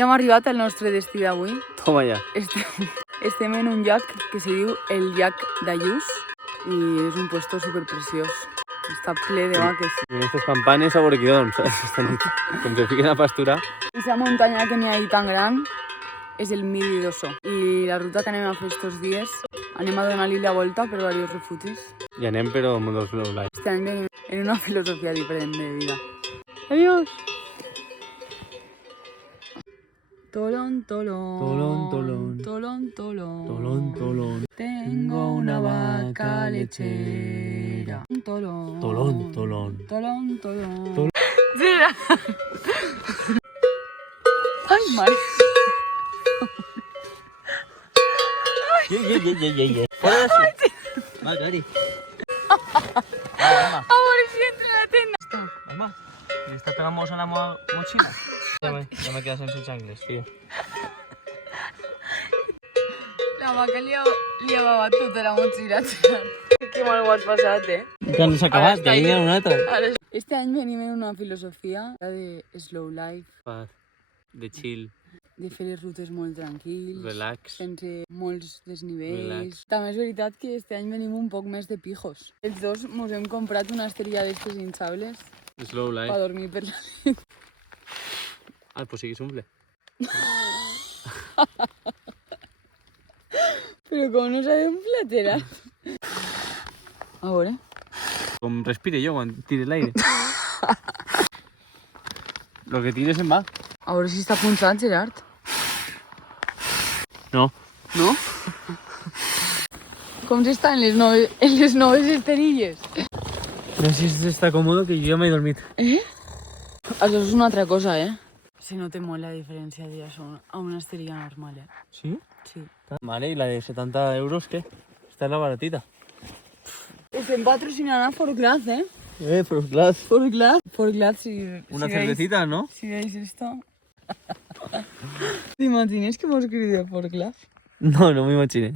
Ja hem arribat al nostre destí d'avui. Toma ja. Estem en un llac que se diu el llac d'Ayús i és un puesto superpreciós. Està ple de vaques. I aquestes campanes a veure qui dorm, saps? Esta nit. Com que fiquen a pasturar. I la muntanya que n'hi ha ahí tan gran és el Midi d'Ossó. I la ruta que anem a fer estos dies, anem a donar-li la volta per diversos refugis. I anem però amb dos Slow Life. Este any venim en una filosofia diferent de vida. Adiós! Tolón, tolón. Tolón, tolón. Tolón, tolón. Tolón, tolón. Tengo una vaca lechera. Tolón. Tolón, tolón. Tolón, tolón. Tolón. Ay, madre. Fora d'ací. Va, Cari. Ahora sí entra en la tienda. Mamá, ¿le está pegamos a la mochila? Ya me quedas sense xancles, tío. La vaca li ha babat tota la motxilla. Que mal ho has passat, eh? Quan s'ha acabat, que vinga un altre. Este any venim en una filosofia de slow life, Paz, de chill, de fer les rutes molt tranquils, relax. sense molts desnivells. Relax. També és veritat que este any venim un poc més de pijos. Els dos mos hem comprat una estrella d'estes hinchables Slow per life. dormir per la nit. Ah, pues sí que s'omple. Però com no sabem platerat. A veure. Com respire jo quan tire l'aire. Lo que tires se'n va. A veure si està punxat, Gerard. No. No? Com s'estan les noves esterilles? No sé si està còmodo que jo m'he dormit. Això és una altra cosa, eh? Se nota molt la diferència d'això a una esterilla normal, eh? Sí? Sí. Vale, i la de 70 euros, què? Esta és la baratita. Estem patrocinant a Forclaz, eh? Pero claro. Forclaz, si... Una si cervecita, ¿no? Si veis esto... ¿Te imaginas que hemos escrito Forclaz? No, no me imaginé.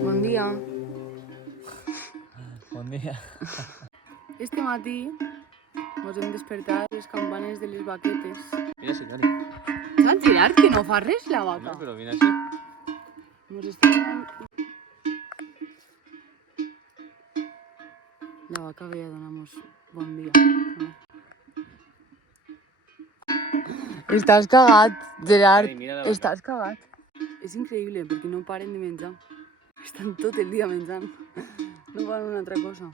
Bon dia. Bon dia. Este matí ens hem despertat les campanes de les vaquetes. Mira, sí, Cari. Saps, Gerard, que no fa res la vaca? No, pero mira así. Nos està donant... La vaca ve a donar-nos bon dia. Estàs cagat, Gerard. Ai, mira la vaca. Estàs cagat. És increïble, perquè no paren de menjar. Estan tot el dia menjant. No fan una altra cosa.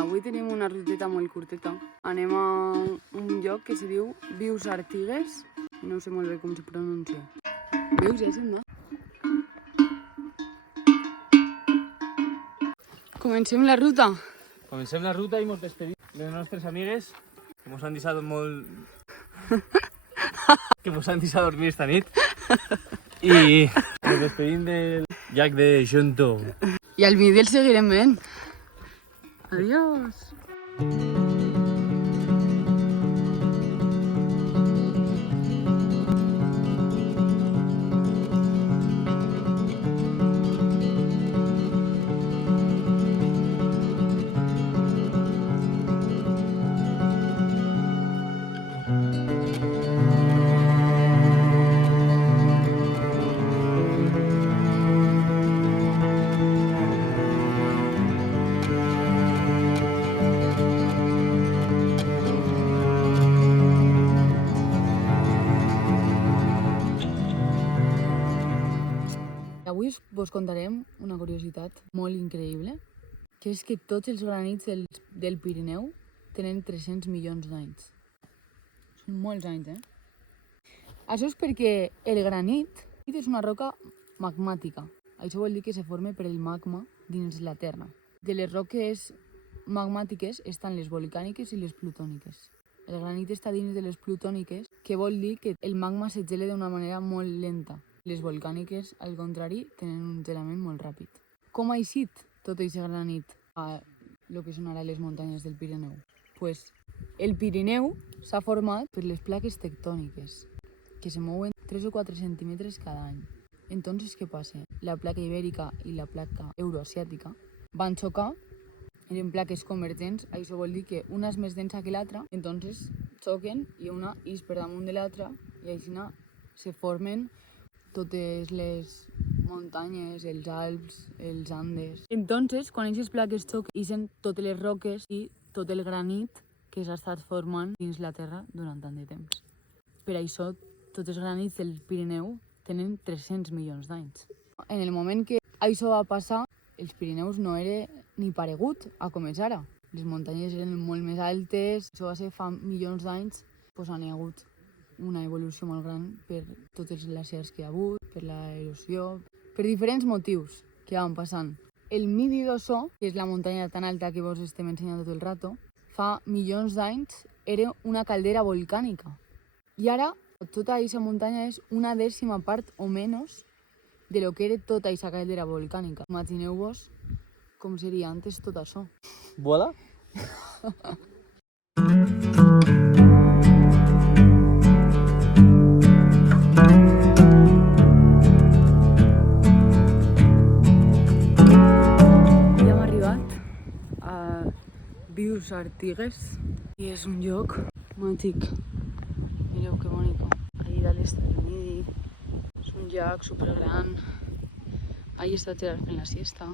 Avui tenim una ruteta molt curteta. Anem a un lloc que se diu Vius Artigues. No sé molt bé com se pronuncia. Veus, ja se'n va. Comencem la ruta. Comencem la ruta i ens despedim de les nostres amigues que ens han deixat molt... que ens han deixat dormir esta nit. I ens despedim del llac de Junto. I al vídeo el seguirem veient. Adiós. Avui vos contarem una curiositat molt increïble, que és que tots els granits del Pirineu tenen 300 milions d'anys. Són molts anys, eh? Això és perquè el granit és una roca magmàtica. Això vol dir que se forma per el magma dins la terra. De les roques magmàtiques estan les volcàniques i les plutòniques. El granit està dins de les plutòniques, que vol dir que el magma se gela d'una manera molt lenta. Les volcàniques, al contrari, tenen un gelament molt ràpid. Com ha eixit tot aquest granit a lo que són ara les muntanyes del Pirineu? Pues el Pirineu s'ha format per les plaques tectòniques, que se mouen 3 o 4 centímetres cada any. Entonces, què passa? La placa ibèrica i la placa euroasiàtica van xocar, eren plaques convergents, això vol dir que una és més densa que l'altra, entonces xoquen i una és per damunt de l'altra i així se formen totes les muntanyes, els Alps, els Andes. Entonces, quan aquestes plaques xoquen, ixen totes les roques i tot el granit que s'ha estat formant dins la terra durant tant de temps. Per això, tots els granits del Pirineu tenen 300 milions d'anys. En el moment que això va passar, els Pirineus no era ni paregut a com és ara. Les muntanyes eren molt més altes, això va ser fa milions d'anys, doncs hi ha hagut una evolució molt gran per tots els glaciars que hi ha hagut, per l'erosió, per diferents motius que van passant. El Midi d'Ossó, que és la muntanya tan alta que vos estem ensenyant tot el rato, fa milions d'anys era una caldera volcànica. I ara tota aquesta muntanya és una dècima part o menys de lo que era tota aquesta caldera volcànica. Imagineu-vos com seria antes tot això. Voilà. Ja hem arribat a Vius Artigues i és un lloc màgic. Mireu que bonic. Allí dalt està el Midi. És un llac supergran. Allí està Gerard fent la siesta.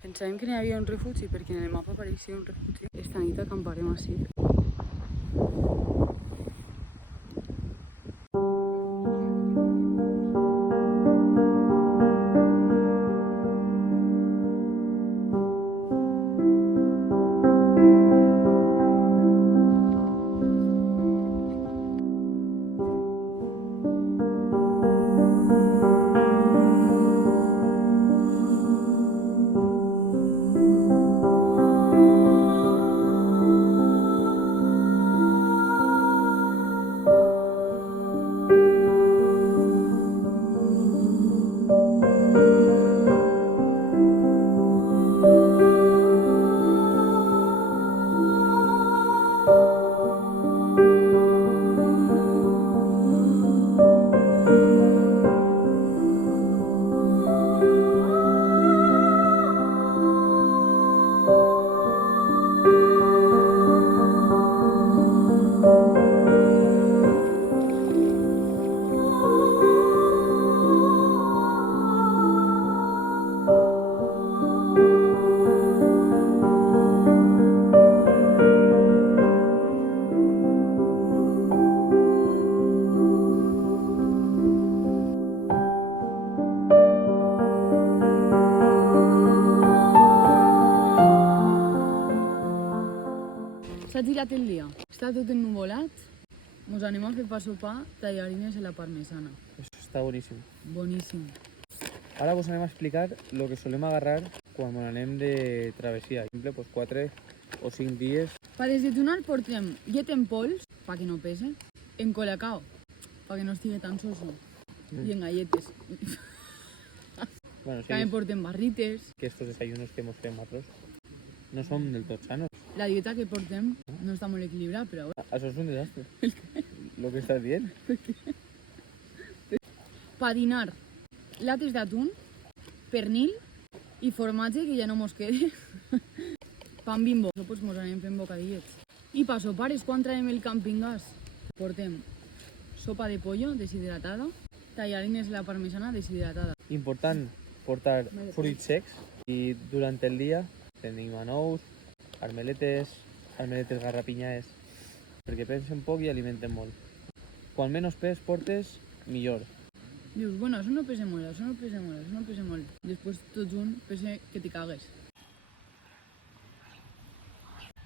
Pensàvem que n'hi havia un refugi perquè en el mapa apareixia un refugi. Esta nit acamparem així. S'ha girat el dia, està tot ennuvolat. Mos anem a fer per sopar tallarines a la parmesana. Eso está buenísimo. Boníssim. Ahora vos anem a explicar lo que solem agarrar quan anem de travessia. Per exemple, pues 4 o 5 dies. Per desayunar portem llet en pols, perquè no pese, en colacao, perquè no estigui tan soso, i en galletes. Bueno, sí, També portem barrites. que estos desayunos que hemos fet nosaltres no són del tot sanos. La dieta que portem no està molt equilibrada, però bueno. Eso es un desastre. Lo que estás bien. Per dinar, lates d'atún, pernil i formatge, que ja no mos quede. Pan Bimbo. Pues mos anem fent bocadillets. I per sopar és quan traiem el camping gas. Portem sopa de pollo deshidratada, tallarines a la parmesana deshidratada. Important portar fruits secs i durant el dia tenim anous, armeletes garrapinyades, perquè pensen poc i alimenten molt. Quan menys pes portes, millor. Dius, bueno, això no pesa molt, això no pesa molt, això no pesa molt. Després tot junt pesa que t'hi cagues.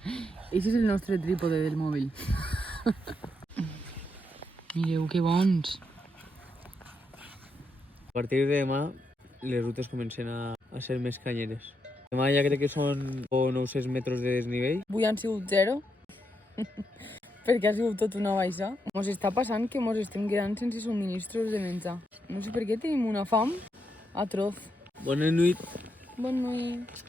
Aquest és el nostre trípode del mòbil. Mireu que bons. A partir de demà, les rutes comencen a ser més canyeres. Demà ja crec que són 900 metres de desnivell. Avui han sigut 0 Perquè ha sigut tot una baixa. Mos està passant que mos estem quedant sense subministros de menjar. No sé per què tenim una fam atroz. Bona nit. Bon nit.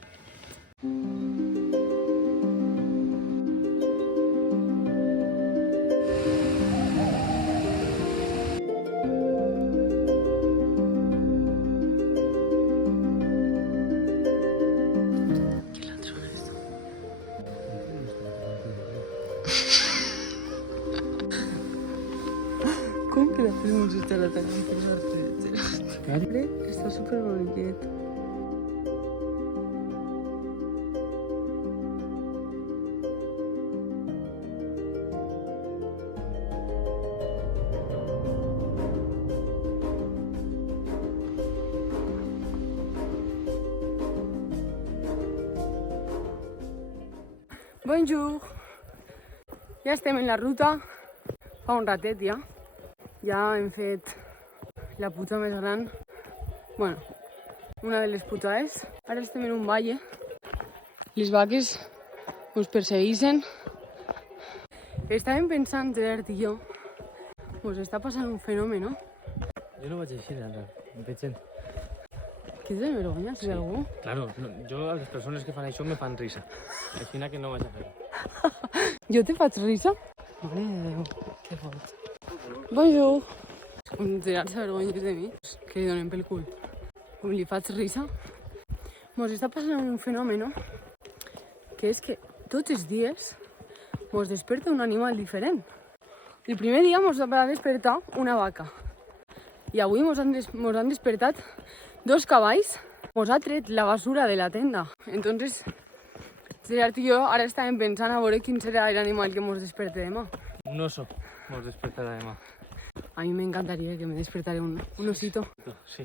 Com que després mos estarà tallant per sortir? Està superboniquet. Bonjour! Ja estem en la ruta, fa un ratet ja. Ja hem fet la puja més gran, bueno, una de les pujades. Ara estem en un valle. Les vaques us persegueixen. Estàvem pensant, Gerard i jo, us està passant un fenomen, no? Jo no vaig així, ara. Em veig. Que tens vergonya, si algú? Claro, no, jo a les persones que fan això me fan risa. Així que no vaig a fer. Jo te faig risa? Mare de Déu, que fort. Bonjour. Un Gerard s'avergonyeix de mi, que li donem pel cul. Com li faig risa. Mos està passant un fenomen, no? Que és que tots els dies mos desperta un animal diferent. El primer dia mos va despertar una vaca. I avui mos han despertat 2 cavalls. Mos ha tret la basura de la tenda. Entonces, Gerard i jo ara estàvem pensant a veure quin serà l'animal que mos desperta demà. Un oso mos despertarà demà. A mi m'encantaria que me despertara un osito. Sí.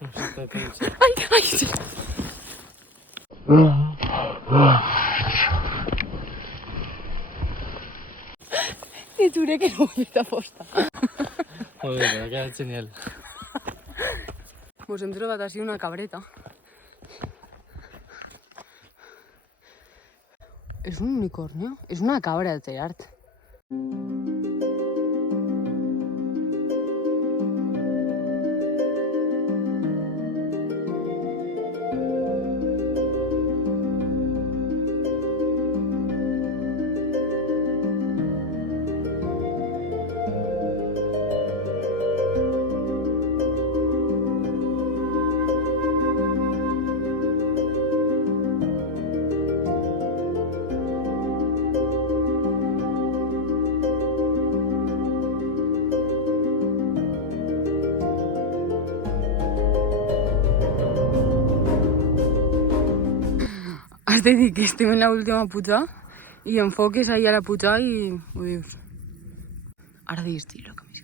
Un osito de peluche. Ai, ai, sí. Te juré que no ho he fet aposta. Joder, però ha quedat genial. Mos hem trobat així una cabreta. És un unicornio? És una cabra, Gerard. Has de dir que estem en l'última puja i enfoques ahí a la puja i ho dius. Ara digues, dilo que m'hi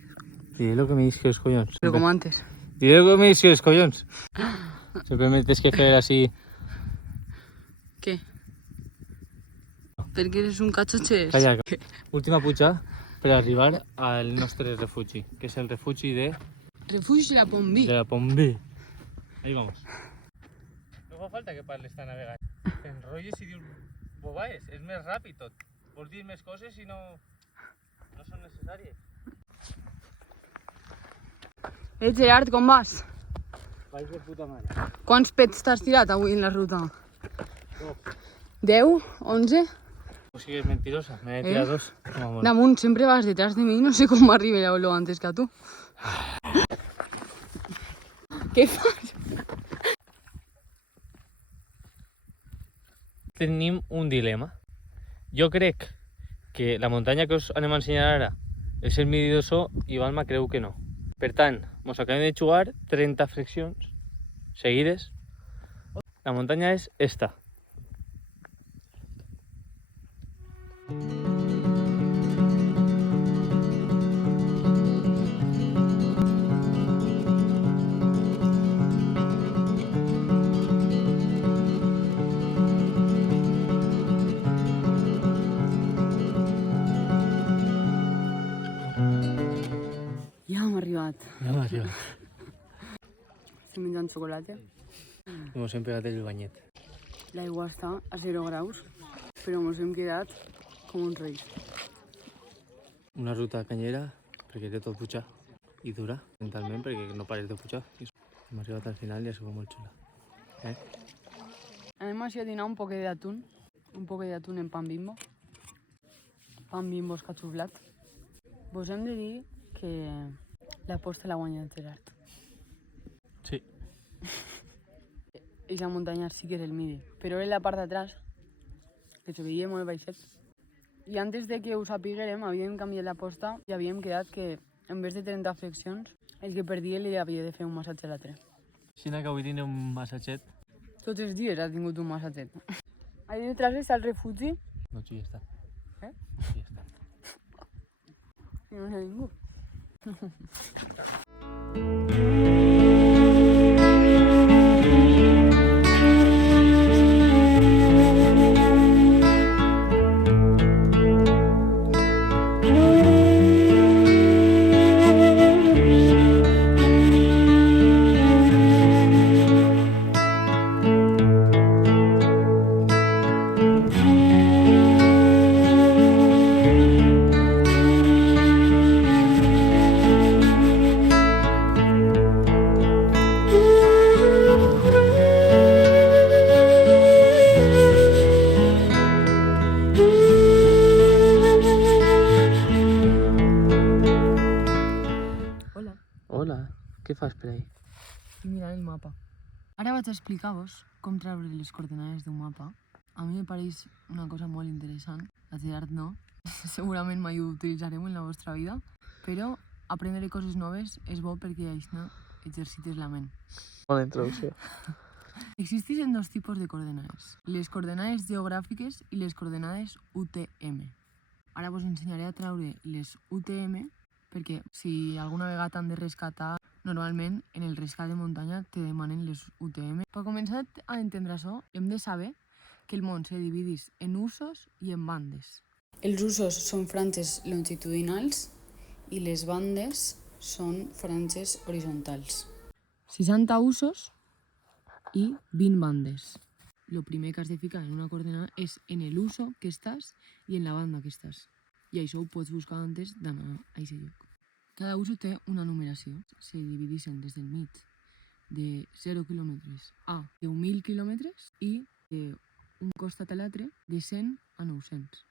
Diré lo que me dices, collons. Però com antes. Diré lo que me dices, collons. Simplement tens que fer així. Què? Perquè eres un cachotxes. Calla. Última puja per arribar al nostre refugi, que és el refugi de Refugi la Pombí. la Pombí. Ahí vamos. No fa falta que parles tan navegant. T'enrotlles i dius bobaes, és més ràpid tot. Vols dir més coses i no són necessàries. Gerard, com vas? Vaig de puta mare. Quants pets t'has tirat avui en la ruta? 2. 10? 11? O sigui, és mentirosa, me he tirat 2. Damunt, sempre vas detrás de mi, no sé com m'arriba a lo antes que a tu. Què fas? Tenim un dilema. Jo crec que la muntanya que us anem a ensenyar ara és el Midi d'Ossó i Balma creu que no. Per tant, mos acabem de jugar 30 flexions seguides. La muntanya és esta. Ja hem arribat. Ja m'ha arribat. Estem menjant xocolata. Mos hem pegat el banyet. L'aigua està a 0 graus, però mos hem quedat Com un rei. Una ruta canyera perquè té tot pujar i dura mentalment perquè no pares de pujar. Hem arribat al final i ha sigut molt xula. Anem així a dinar un poquet d'atún. Un poquet d'atún en pan Bimbo. Pan Bimbo escatxuflat. Vos hem de dir que l'aposta l'ha guanyat Gerard. Sí. I la muntanya sí que és el midi. Però en la part d'atrás, que se veia molt baixet. I antes de que ho sapiguérem, havíem canviat l'aposta i havíem quedat que, en vez de 30 flexions, el que perdia li havia de fer un massatge a l'altre. Xina que avui tindré un massatget. Tots els dies ha tingut un massatget. Allà detrás està el refugi. No, sí, ja està. Eh? Sí, ja està. I no hi ha ningú. Hola. Hola, què fas per ahí? Estic mirant el mapa. Ara vaig a explicar-vos com treure les coordenades d'un mapa. A mi me pareix una cosa molt interessant. A Gerard no. Segurament mai ho utilitzarem en la vostra vida. Però aprendre coses noves és bo perquè així exercites la ment. Bona introducció. Existeixen dos tipus de coordenades. Les coordenades geogràfiques i les coordenades UTM. Ara vos ensenyaré a treure les UTM perquè si alguna vegada t'han de rescatar, normalment en el rescat de muntanya te demanen les UTM. Per començar a entendre això, hem de saber que el món se divideix en usos i en bandes. Els usos són franges longitudinals i les bandes són franges horitzontals. 60 usos i 20 bandes. El primer que has de ficar en una coordenada és en l'uso que estàs i en la banda que estàs. I això ho pots buscar antes d'anar a aquest lloc. Cada uso té una numeració. Se divideixen des del mig de 0 quilòmetres a 10.000 quilòmetres i d'un costat a l'altre de 100 a 900.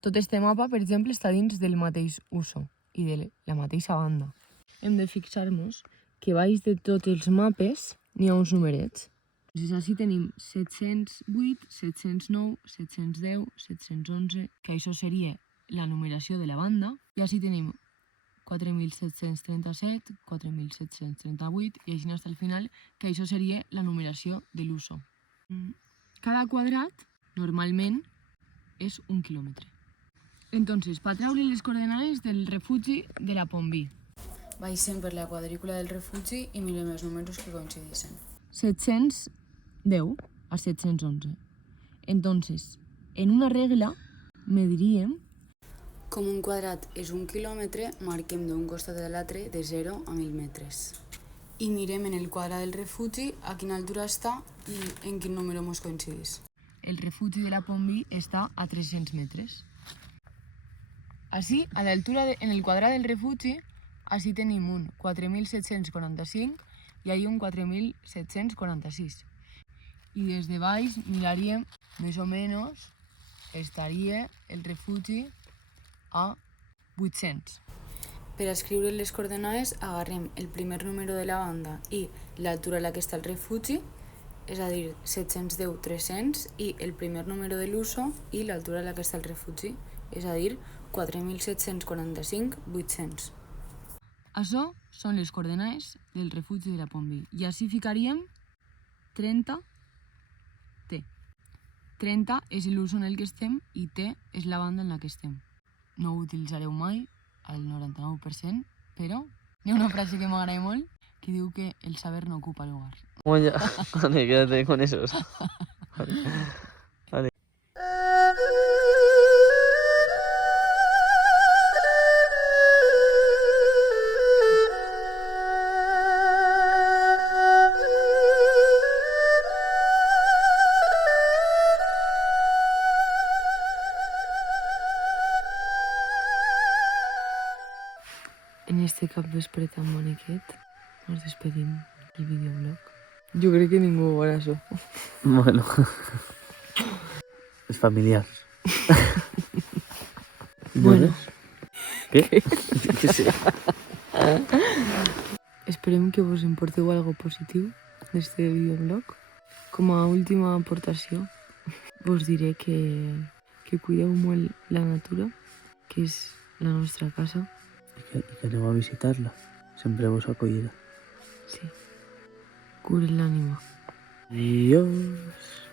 Tot este mapa, per exemple, està dins del mateix uso i de la mateixa banda. Hem de fixar-nos que baix de tots els mapes n'hi ha uns numerets. Doncs així tenim 708, 709, 710, 711, que això seria la numeració de la banda, i així tenim 4.737, 4.738, i així fins al final, que això seria la numeració de l'uso. Cada quadrat, normalment, és 1 quilòmetre. Entonces, per treure les coordenades del refugi de la Pombí. Baixem per la quadrícula del refugi i mirem els números que coincideixen. 710 a 711. Entonces, en una regla, mediríem. Com un quadrat és 1 quilòmetre, marquem d'un costat a l'altre de 0 a 1.000 metres. I mirem en el quadre del refugi a quina altura està i en quin número mos coincideix. El refugi de la Pombí està a 300 metres. Així, a l'altura en el quadrat del refugi, així tenim un 4.745 i ahí un 4.746. I des de baix miraríem, més o menys, estaria el refugi a 800. Per escriure les coordenades agarrem el primer número de la banda i l'altura a la que està el refugi, és a dir, 710, 300, i el primer número de l'uso i l'altura a la que està el refugi, és a dir, 4.745, 800. Això són les coordenades del refugi de la Pombí. I així ficaríem 30 T. 30 és l'uso en el que estem i T és la banda en la que estem. No ho utilitzareu mai, al 99%, però hi ha una frase que m'agrada molt que diu que el saber no ocupa lugar. Bueno, ya. Vale, quédate con esos. Vale. capvespre tan boniquet, ens despedim del videoblog. Jo crec que ningú veurà això. Bueno, es familiar. Bueno. ¿Qué? ¿Qué sé? Esperem que vos emporteu algo positiu d'este videoblog. Com a última aportació, vos diré que cuideu molt la natura, que és la nostra casa. Y que aneu a visitarla. Siempre vos acollirá. Sí. Curen l'ànima. Adiós.